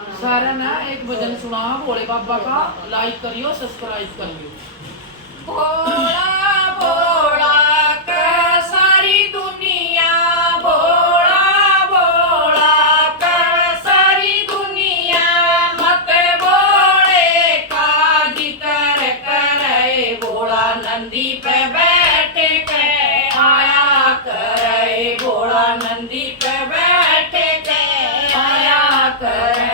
सारा ना एक भजन सुना भोले बाबा का, लाइक करियो सब्सक्राइब करियो। भोला भोला का सारी दुनिया, भोला भोला का सारी दुनिया, मत भोले का जिक्र करे, भोला नंदी पे बैठ के आया करे, भोला नंदी पे बैठ के आया करे।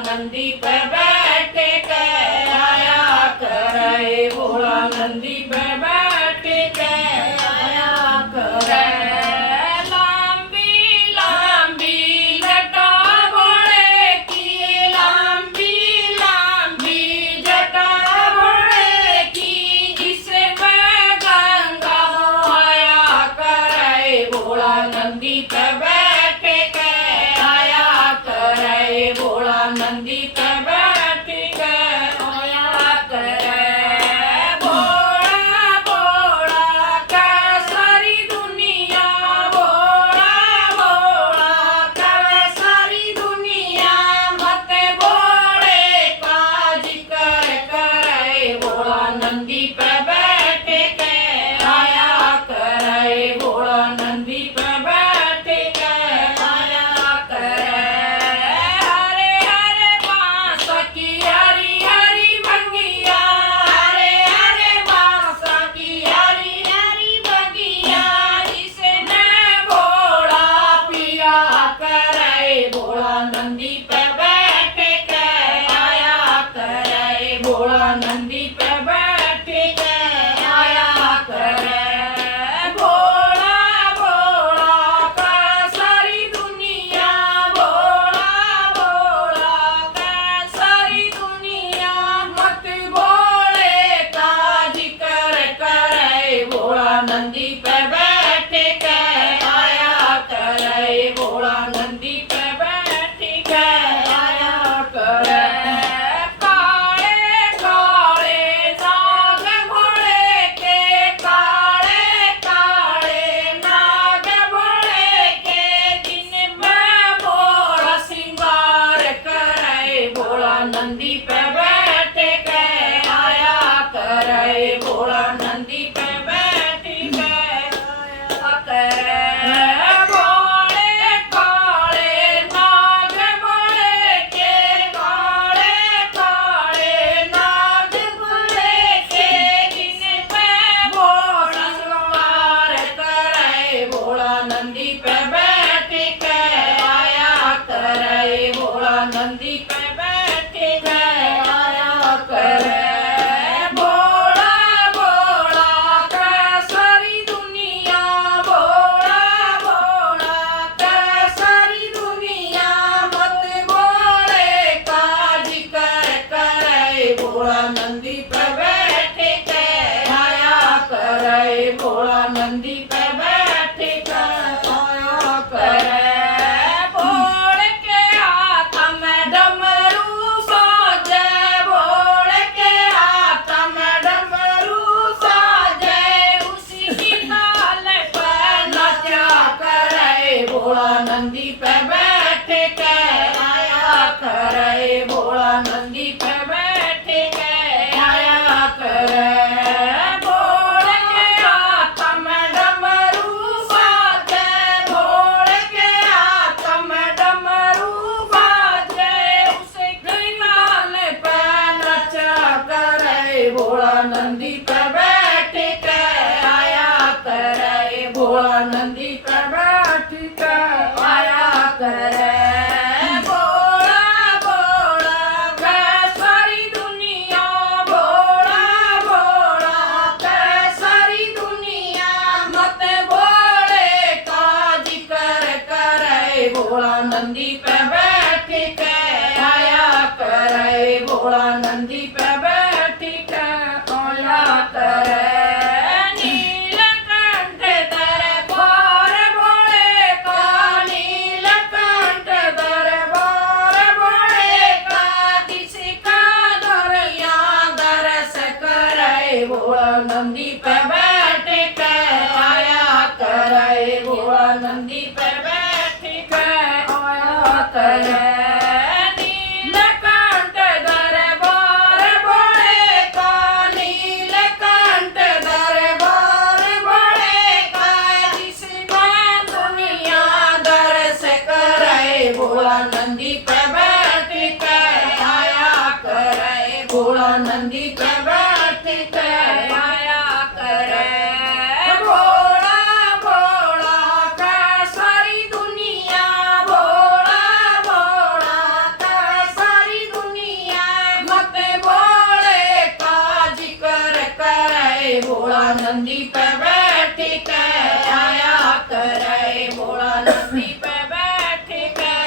नंदी पे बैठ के आया करे, भोला नंदी पे बैठ के आया करे। लंबी लंबी जटा भोले की, लंबी लंबी जटा भोले की, जिसमें गंगा आया करे, भोला नंदी पे बैठ के आया करे, भोला नंदी पे बैठ के आया करे। भोला भोला का सारी दुनिया, भोला भोला का सारी दुनिया, मत भोले का जिक्र करे, भोला नंदी पे बैठ के आया करे, भोला नंदी पे बैठ के आया करे। नंदी पे बैठ के आया करे, भोला नंदी पे बैठ के आया करे। भोला भोला का सारी दुनिया, भोला भोला का सारी दुनिया, मत भोले का जिक्र करे, भोला नंदी पे बैठ के आया करे, भोला नंदी पे नंदी पे बैठ के आया करे, भोला नंदी पे बैठ के आया करे। भोले काले नाग भोले के, काले काले नाग भोले के, जिनपे भोला सवार करे, भोला नंदी पे बैठ के आया करे, भोला नंदी पे आया करे। भोला भोला का सारी दुनिया, भोला भोला का सारी दुनिया, मत भोले का जिक्र करे, भोला नंदी पे बैठ के आया करे, भोला नंदी पे बैठ के आया करे। भोला नंदी पे बैठ के आया करे, भोला नंदी पे बैठ के आया करे। भोले के हाथ में डमरू बाजे, भोले के हाथ में डमरू बाजे, उसे नाल पे नचा करे, भोला नंदी पे बैठ के आया करे, भोला नंदी पे बैठ के आया करे। भोला भोला का सारी दुनिया, भोला भोला का सारी दुनिया, मत भोले का जिक्र करे, भोला नंदी पे बैठ के आया करे, भोला नंदी पे बैठ के आया करे। भोले का नीलकंठ दरबार नंदी पे बैठ के आया करे, भोला नंदी पे बैठ के आया करे। नीलकंठ दरबार बड़े का, नीलकंठ दरबार बड़े का, जिसमें दुनिया दर्श करे, भोला नंदी पे बैठ के आया करे, भोला नंदी पे बैठ के आया करे। भोला भोला का सारी दुनिया, भोला भोला का सारी दुनिया, मत भोले का जिक्र करे, भोला नंदी पे बैठ के आया करे, भोला नंदी पे बैठ के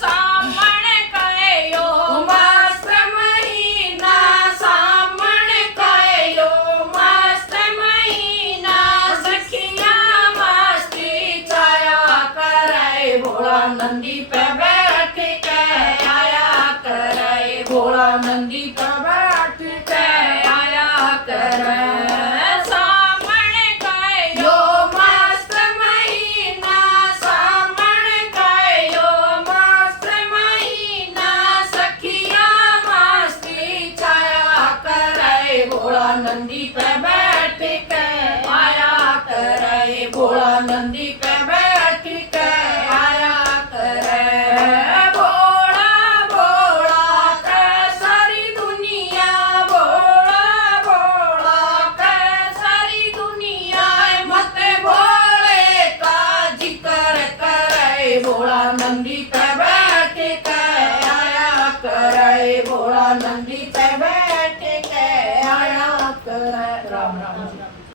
सामने कयो मस्त महीना, सामने कयो मस्त महीना, सखिया मस्ती छाया करे, भोला नंदी पे बैठ के आया करे, भोला नंदी पे बैठ के आया करे। सामने कयो मस्त महीना, सामने कयो मस्त महीना, सखिया मस्ती छाया करे, भोला नंदी पे बैठ के आया करे, भोला नंदी पे बैठ के आया करे। भोला भोला के सारी दुनिया, भोला भोला के सारी दुनिया, मत भोले का जिक्र करे, भोला नंदी पे बैठ के आया करे, भोला नंदी पे बैठ के आया करे। राम राम जी।